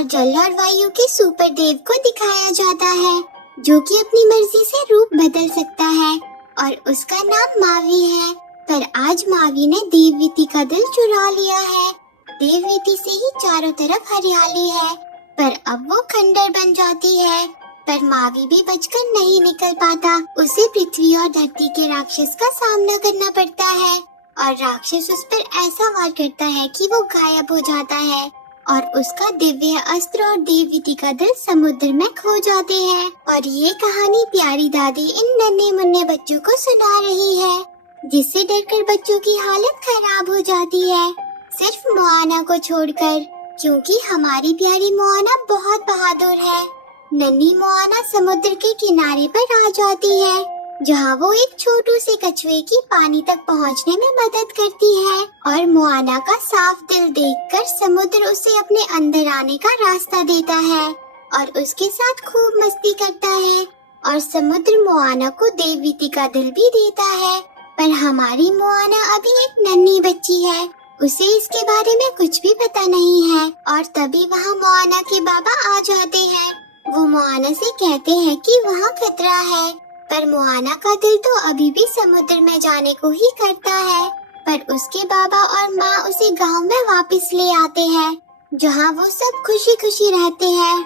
और जल और वायु के सुपर देव को दिखाया जाता है, जो कि अपनी मर्जी से रूप बदल सकता है और उसका नाम मावी है। पर आज मावी ने देववीति का दिल चुरा लिया है। देववीति से ही चारों तरफ हरियाली है, पर अब वो खंडर बन जाती है। पर मावी भी बचकर नहीं निकल पाता। उसे पृथ्वी और धरती के राक्षस का सामना करना पड़ता है और राक्षस उस पर ऐसा वार करता है कि वो गायब हो जाता है और उसका दिव्य अस्त्र और देववीति का दिल समुद्र में खो जाते हैं। और ये कहानी प्यारी दादी इन नन्हे मुन्ने बच्चों को सुना रही है, जिससे डरकर बच्चों की हालत खराब हो जाती है, सिर्फ मोआना को छोड़कर, क्योंकि हमारी प्यारी मोआना बहुत बहादुर है। नन्ही मोआना समुद्र के किनारे पर आ जाती है, जहाँ वो एक छोटू से कछुए की पानी तक पहुँचने में मदद करती है। और मोआना का साफ दिल देखकर समुद्र उसे अपने अंदर आने का रास्ता देता है और उसके साथ खूब मस्ती करता है। और समुद्र मोआना को देववीति का दिल भी देता है। पर हमारी मोआना अभी एक नन्ही बच्ची है, उसे इसके बारे में कुछ भी पता नहीं है। और तभी वहाँ मोआना के बाबा आ जाते हैं। वो मोआना से कहते हैं कि वहाँ खतरा है, पर मोआना का दिल तो अभी भी समुद्र में जाने को ही करता है। पर उसके बाबा और माँ उसे गांव में वापस ले आते हैं, जहाँ वो सब खुशी खुशी रहते हैं।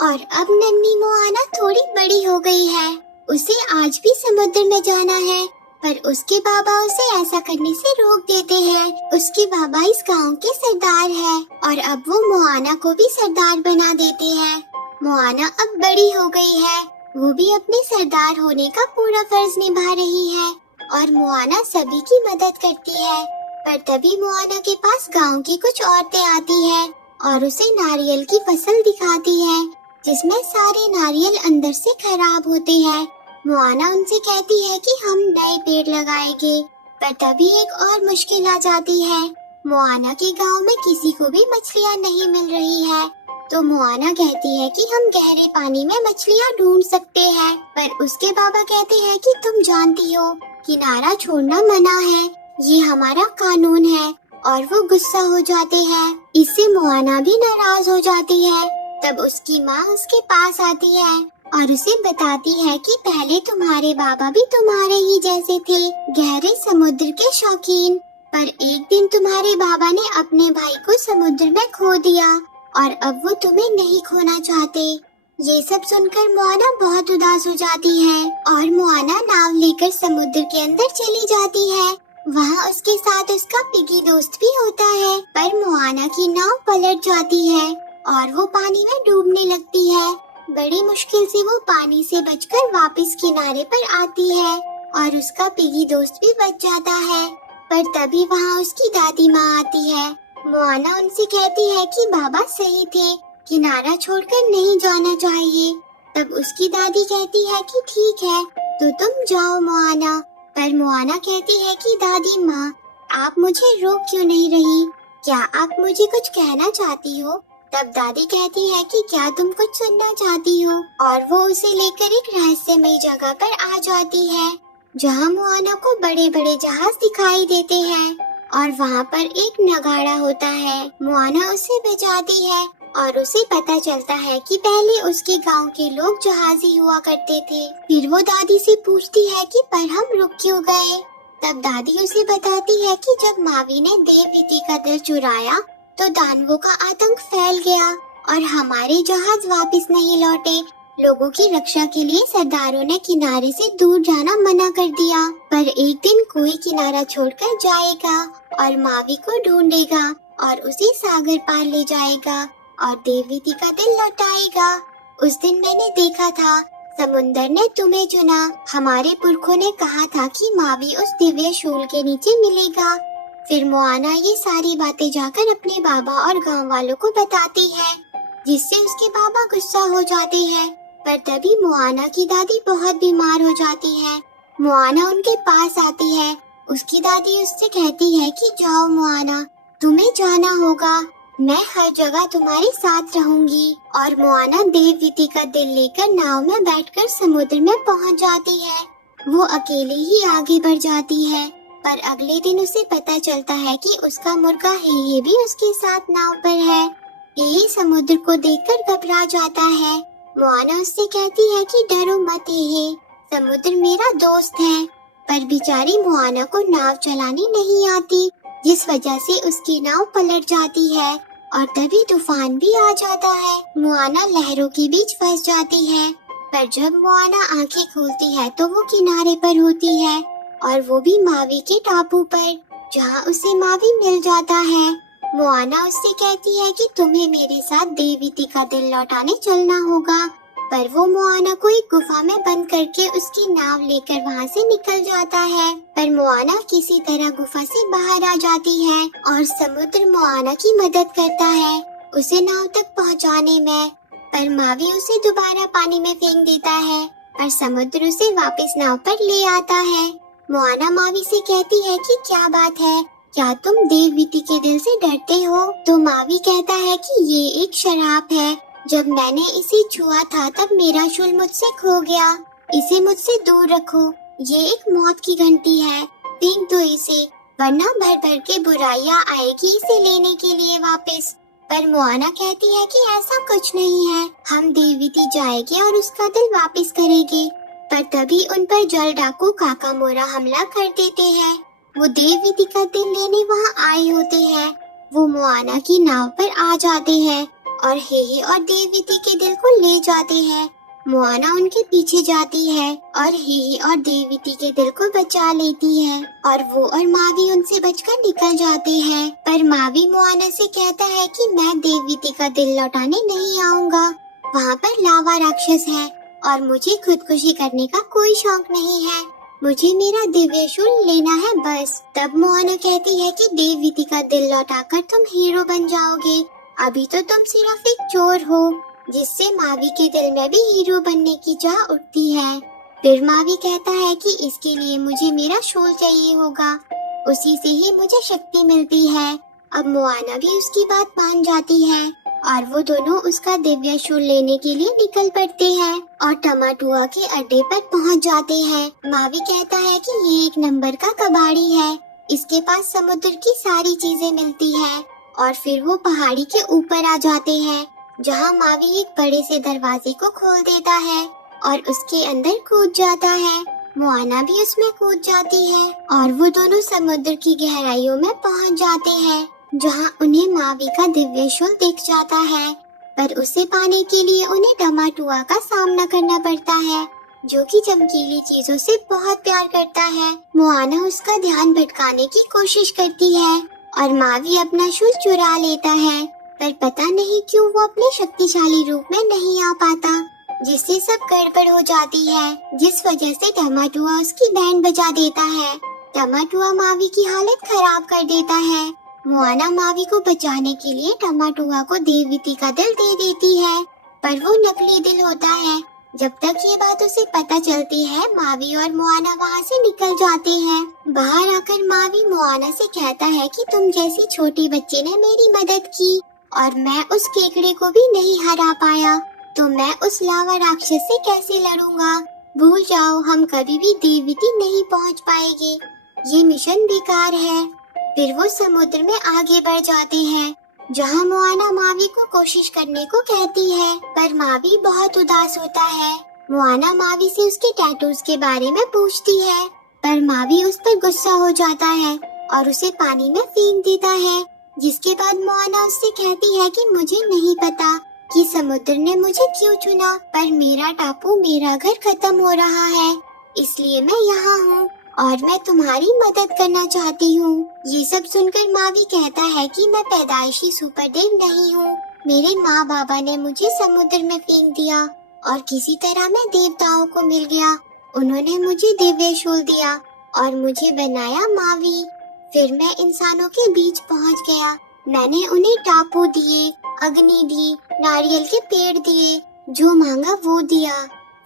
और अब नन्ही मोआना थोड़ी बड़ी हो गई है, उसे आज भी समुद्र में जाना है, पर उसके बाबा उसे ऐसा करने से रोक देते हैं। उसके बाबा इस गांव के सरदार हैं और अब वो मोआना को भी सरदार बना देते हैं। मोआना अब बड़ी हो गई है, वो भी अपने सरदार होने का पूरा फर्ज निभा रही है और मोआना सभी की मदद करती है। पर तभी मोआना के पास गांव की कुछ औरतें आती हैं और उसे नारियल की फसल दिखाती है, जिसमें सारे नारियल अंदर से खराब होते हैं। मोआना उनसे कहती है कि हम नए पेड़ लगाएंगे, पर तभी एक और मुश्किल आ जाती है। मोआना के गांव में किसी को भी मछलियां नहीं मिल रही है, तो मोआना कहती है कि हम गहरे पानी में मछलियां ढूंढ सकते हैं। पर उसके बाबा कहते हैं कि तुम जानती हो, किनारा छोड़ना मना है, ये हमारा कानून है। और वो गुस्सा हो जाते हैं। इससे मोआना भी नाराज हो जाती है। तब उसकी माँ उसके पास आती है और उसे बताती है कि पहले तुम्हारे बाबा भी तुम्हारे ही जैसे थे, गहरे समुद्र के शौकीन। पर एक दिन तुम्हारे बाबा ने अपने भाई को समुद्र में खो दिया और अब वो तुम्हें नहीं खोना चाहते। ये सब सुनकर मोआना बहुत उदास हो जाती है और मोआना नाव लेकर समुद्र के अंदर चली जाती है। वहाँ उसके साथ उसका पिगी दोस्त भी होता है, पर मोआना की नाव पलट जाती है और वो पानी में डूबने लगती है। बड़ी मुश्किल से वो पानी से बचकर वापस किनारे पर आती है और उसका पिगी दोस्त भी बच जाता है। पर तभी वहाँ उसकी दादी माँ आती है। मोआना उनसे कहती है कि बाबा सही थे, किनारा छोड़कर नहीं जाना चाहिए। तब उसकी दादी कहती है कि ठीक है, तो तुम जाओ मोआना। पर मोआना कहती है कि दादी माँ, आप मुझे रोक क्यों नहीं रही? क्या आप मुझे कुछ कहना चाहती हो? तब दादी कहती है कि क्या तुम कुछ सुनना चाहती हो? और वो उसे लेकर एक रहस्यमयी जगह पर आ जाती है, जहाँ मोआना को बड़े बड़े जहाज दिखाई देते हैं और वहाँ पर एक नगाड़ा होता है। मोआना उसे बजाती है और उसे पता चलता है कि पहले उसके गांव के लोग जहाजी हुआ करते थे। फिर वो दादी से पूछती है कि पर हम रुक क्यों गए? तब दादी उसे बताती है कि जब मावी ने देववीति का दिल चुराया तो दानवों का आतंक फैल गया और हमारे जहाज वापस नहीं लौटे। लोगों की रक्षा के लिए सरदारों ने किनारे से दूर जाना मना कर दिया, पर एक दिन कोई किनारा छोड़कर जाएगा और मावी को ढूंढेगा और उसे सागर पार ले जाएगा और देववीति का दिल लौटाएगा। उस दिन मैंने देखा था, समुंदर ने तुम्हें चुना। हमारे पुरखों ने कहा था कि मावी उस दिव्य शूल के नीचे मिलेगा। फिर मोआना ये सारी बातें जाकर अपने बाबा और गांव वालों को बताती है, जिससे उसके बाबा गुस्सा हो जाते हैं। पर तभी मोआना की दादी बहुत बीमार हो जाती है। मोआना उनके पास आती है। उसकी दादी उससे कहती है कि जाओ मोआना, तुम्हें जाना होगा, मैं हर जगह तुम्हारे साथ रहूंगी। और मोआना देववीति का दिल लेकर नाव में बैठकर समुद्र में पहुंच जाती है। वो अकेले ही आगे बढ़ जाती है, पर अगले दिन उसे पता चलता है कि उसका मुर्गा हेये भी उसके साथ नाव पर है। ये समुद्र को देखकर घबरा जाता है। मोआना उससे कहती है कि डरो मत हे, समुद्र मेरा दोस्त है। पर बेचारी मोआना को नाव चलानी नहीं आती, जिस वजह से उसकी नाव पलट जाती है और तभी तूफान भी आ जाता है। मोआना लहरों के बीच फंस जाती है, पर जब मोआना आंखें खोलती है तो वो किनारे पर होती है, और वो भी मावी के टापू पर, जहाँ उसे मावी मिल जाता है। मोआना उससे कहती है कि तुम्हें मेरे साथ देववीति का दिल लौटाने चलना होगा, पर वो मोआना को एक गुफा में बंद करके उसकी नाव लेकर वहाँ से निकल जाता है। पर मोआना किसी तरह गुफा से बाहर आ जाती है और समुद्र मोआना की मदद करता है उसे नाव तक पहुँचाने में। पर मावी उसे दोबारा पानी में फेंक देता है, पर समुद्र उसे वापस नाव पर ले आता है। मोआना मावी से कहती है कि क्या बात है, क्या तुम देववीति के दिल से डरते हो? तो मावी कहता है कि ये एक शराब है, जब मैंने इसे छुआ था तब मेरा शूल मुझसे खो गया, इसे मुझसे दूर रखो, ये एक मौत की घंटी है, फेंक दो इसे, वरना भर भर के बुराइयां आएगी इसे लेने के लिए वापस। पर मोआना कहती है कि ऐसा कुछ नहीं है, हम देववीति जाएंगे और उसका दिल वापस करेंगे। पर तभी उन पर जल डाकू काका मोरा हमला कर देते हैं। वो देववीति का दिल लेने वहाँ आए होते हैं। वो मोआना की नाव पर आ जाते हैं और हेहे और देववीति के दिल को ले जाते हैं। मोआना उनके पीछे जाती है और हेहे और देववीति के दिल को बचा लेती है और वो और मावी उनसे बचकर निकल जाते हैं। पर मावी मोआना से कहता है कि मैं देववीति का दिल लौटाने नहीं आऊँगा, वहाँ पर लावा राक्षस है और मुझे खुदकुशी करने का कोई शौक नहीं है, मुझे मेरा दिव्य शूल लेना है बस। तब मोआना कहती है कि देववीति का दिल लौटाकर तुम हीरो बन जाओगे, अभी तो तुम सिर्फ एक चोर हो, जिससे मावी के दिल में भी हीरो बनने की चाह उठती है। फिर मावी कहता है कि इसके लिए मुझे मेरा शूल चाहिए होगा, उसी से ही मुझे शक्ति मिलती है। अब मोआना भी उसकी बात मान जाती है और वो दोनों उसका दिव्य शूल लेने के लिए निकल पड़ते हैं और टमाटुआ के अड्डे पर पहुंच जाते हैं। मावी कहता है कि ये एक नंबर का कबाड़ी है, इसके पास समुद्र की सारी चीजें मिलती है। और फिर वो पहाड़ी के ऊपर आ जाते हैं, जहां मावी एक बड़े से दरवाजे को खोल देता है और उसके अंदर कूद जाता है। मोआना भी उसमें कूद जाती है और वो दोनों समुद्र की गहराइयों में पहुंच जाते हैं, जहां उन्हें मावी का दिव्य शूल दिख जाता है। पर उसे पाने के लिए उन्हें टमाटुआ का सामना करना पड़ता है, जो कि चमकीली चीजों से बहुत प्यार करता है। मोआना उसका ध्यान भटकाने की कोशिश करती है और मावी अपना शूल चुरा लेता है, पर पता नहीं क्यों वो अपने शक्तिशाली रूप में नहीं आ पाता, जिससे सब गड़बड़ हो जाती है, जिस वजह से टमाटुआ उसकी बैंड बजा देता है। टमाटुआ मावी की हालत खराब कर देता है। मोआना मावी को बचाने के लिए टमाटुआ को देववीति का दिल दे देती है, पर वो नकली दिल होता है। जब तक ये बात उसे पता चलती है, मावी और मोआना वहाँ से निकल जाते हैं। बाहर आकर मावी मोआना से कहता है कि तुम जैसी छोटी बच्ची ने मेरी मदद की और मैं उस केकड़े को भी नहीं हरा पाया, तो मैं उस लावा राक्षस से कैसे लड़ूंगा। भूल जाओ, हम कभी भी देववीति नहीं पहुँच पाएंगे, ये मिशन बेकार है। फिर वो समुद्र में आगे बढ़ जाते हैं, जहाँ मोआना मावी को कोशिश करने को कहती है, पर मावी बहुत उदास होता है। मोआना मावी से उसके टैटूज के बारे में पूछती है, पर मावी उस पर गुस्सा हो जाता है और उसे पानी में फेंक देता है। जिसके बाद मोआना उससे कहती है कि मुझे नहीं पता कि समुद्र ने मुझे क्यों चुना, पर मेरा टापू, मेरा घर खत्म हो रहा है, इसलिए मैं यहाँ हूँ और मैं तुम्हारी मदद करना चाहती हूँ। ये सब सुनकर मावी कहता है कि मैं पैदाइशी सुपरदेव नहीं हूँ, मेरे माँ बाबा ने मुझे समुद्र में फेंक दिया और किसी तरह मैं देवताओं को मिल गया, उन्होंने मुझे दिव्य शूल दिया और मुझे बनाया मावी। फिर मैं इंसानों के बीच पहुँच गया, मैंने उन्हें टापू दिए, अग्नि दी, नारियल के पेड़ दिए, जो मांगा वो दिया।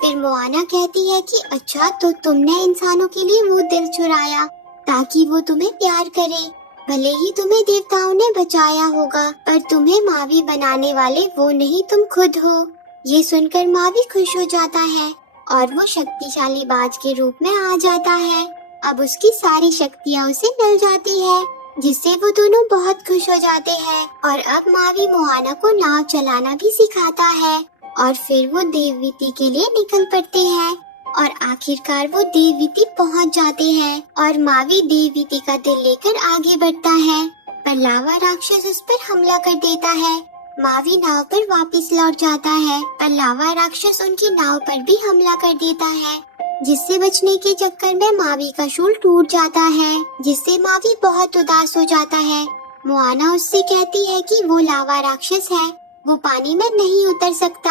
फिर मोआना कहती है कि अच्छा, तो तुमने इंसानों के लिए वो दिल चुराया ताकि वो तुम्हें प्यार करे, भले ही तुम्हें देवताओं ने बचाया होगा, पर तुम्हें मावी बनाने वाले वो नहीं, तुम खुद हो। ये सुनकर मावी खुश हो जाता है और वो शक्तिशाली बाज के रूप में आ जाता है। अब उसकी सारी शक्तियाँ उसे मिल जाती है जिससे वो दोनों बहुत खुश हो जाते हैं और अब मावी मोआना को नाव चलाना भी सिखाता है और फिर वो देववीती के लिए निकल पड़ते हैं और आखिरकार वो देववीती पहुंच जाते हैं और मावी देववीती का दिल लेकर आगे बढ़ता है, पर लावा राक्षस उस पर हमला कर देता है। मावी नाव पर वापस लौट जाता है, पर लावा राक्षस उनकी नाव पर भी हमला कर देता है, जिससे बचने के चक्कर में मावी का शूल टूट जाता है, जिससे मावी बहुत उदास हो जाता है। मोआना उससे कहती है कि वो लावा राक्षस है, वो पानी में नहीं उतर सकता,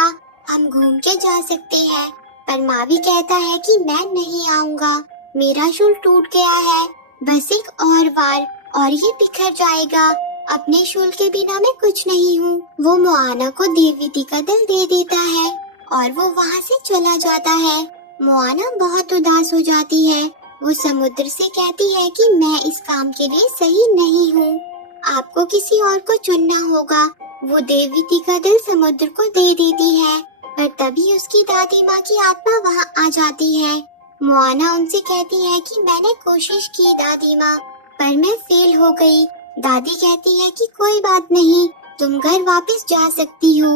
हम घूम के जा सकते हैं, पर मावी कहता है कि मैं नहीं आऊँगा, मेरा शूल टूट गया है, बस एक और बार और ये बिखर जाएगा, अपने शूल के बिना मैं कुछ नहीं हूँ। वो मोआना को देववीती का दिल दे देता है और वो वहाँ से चला जाता है। मोआना बहुत उदास हो जाती है, वो समुद्र से कहती है कि मैं इस काम के लिए सही नहीं हूँ, आपको किसी और को चुनना होगा। वो देववीती का दिल समुद्र को दे देती है, पर तभी उसकी दादी माँ की आत्मा वहाँ आ जाती है। मोआना उनसे कहती है कि मैंने कोशिश की दादी माँ, पर मैं फेल हो गई। दादी कहती है कि कोई बात नहीं, तुम घर वापस जा सकती हो,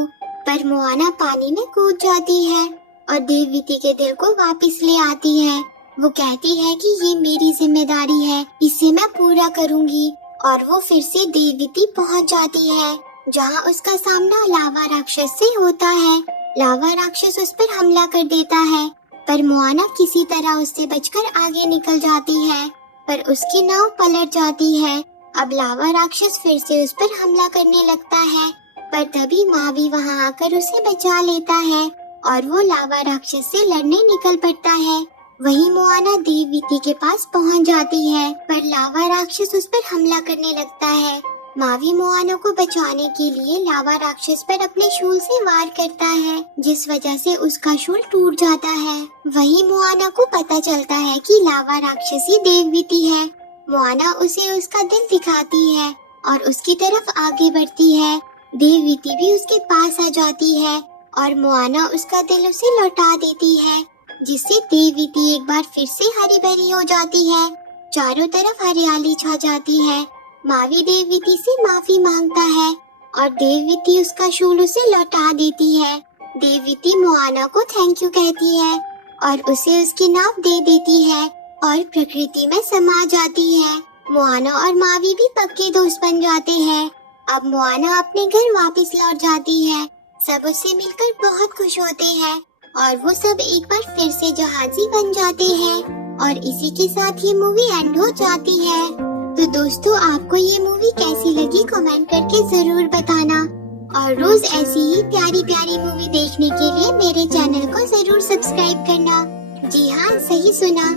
पर मोआना पानी में कूद जाती है और देववीती के दिल को वापस ले आती है। वो कहती है कि ये मेरी जिम्मेदारी है, इसे मैं पूरा करूँगी, और वो फिर से देववीती पहुँच जाती है, जहाँ उसका सामना लावा राक्षस से होता है। लावा राक्षस उस पर हमला कर देता है, पर मोआना किसी तरह उससे बचकर आगे निकल जाती है, पर उसकी नाव पलट जाती है। अब लावा राक्षस फिर से उस पर हमला करने लगता है, पर तभी मावी वहां आकर उसे बचा लेता है और वो लावा राक्षस से लड़ने निकल पड़ता है। वहीं मोआना देववीती के पास पहुंच जाती है, पर लावा राक्षस उस पर हमला करने लगता है। मावी मोआना को बचाने के लिए लावा राक्षस पर अपने शूल से वार करता है, जिस वजह से उसका शूल टूट जाता है। वहीं मोआना को पता चलता है कि लावा राक्षस ही देववीती है। मोआना उसे उसका दिल दिखाती है और उसकी तरफ आगे बढ़ती है। देववीती भी उसके पास आ जाती है और मोआना उसका दिल उसे लौटा देती है, जिससे देववीती एक बार फिर से हरी भरी हो जाती है। चारों तरफ हरियाली छा जाती है। मावी देववीती से माफी मांगता है और देववीती उसका शूल उसे लौटा देती है। देववीती मोआना को थैंक यू कहती है और उसे उसकी नाव दे देती है और प्रकृति में समा जाती है। मोआना और मावी भी पक्के दोस्त बन जाते हैं। अब मोआना अपने घर वापस लौट जाती है। सब उससे मिलकर बहुत खुश होते हैं और वो सब एक बार फिर से जहाजी बन जाते हैं और इसी के साथ ये मूवी एंड हो जाती है। तो दोस्तों, आपको ये मूवी कैसी लगी कमेंट करके जरूर बताना और रोज ऐसी ही प्यारी प्यारी मूवी देखने के लिए मेरे चैनल को जरूर सब्सक्राइब करना। जी हाँ, सही सुना,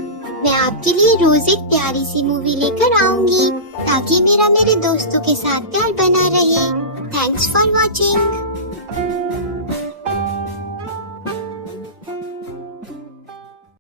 मैं आपके लिए रोज एक प्यारी सी मूवी लेकर आऊंगी ताकि मेरे दोस्तों के साथ प्यार बना रहे। Thanks for watching.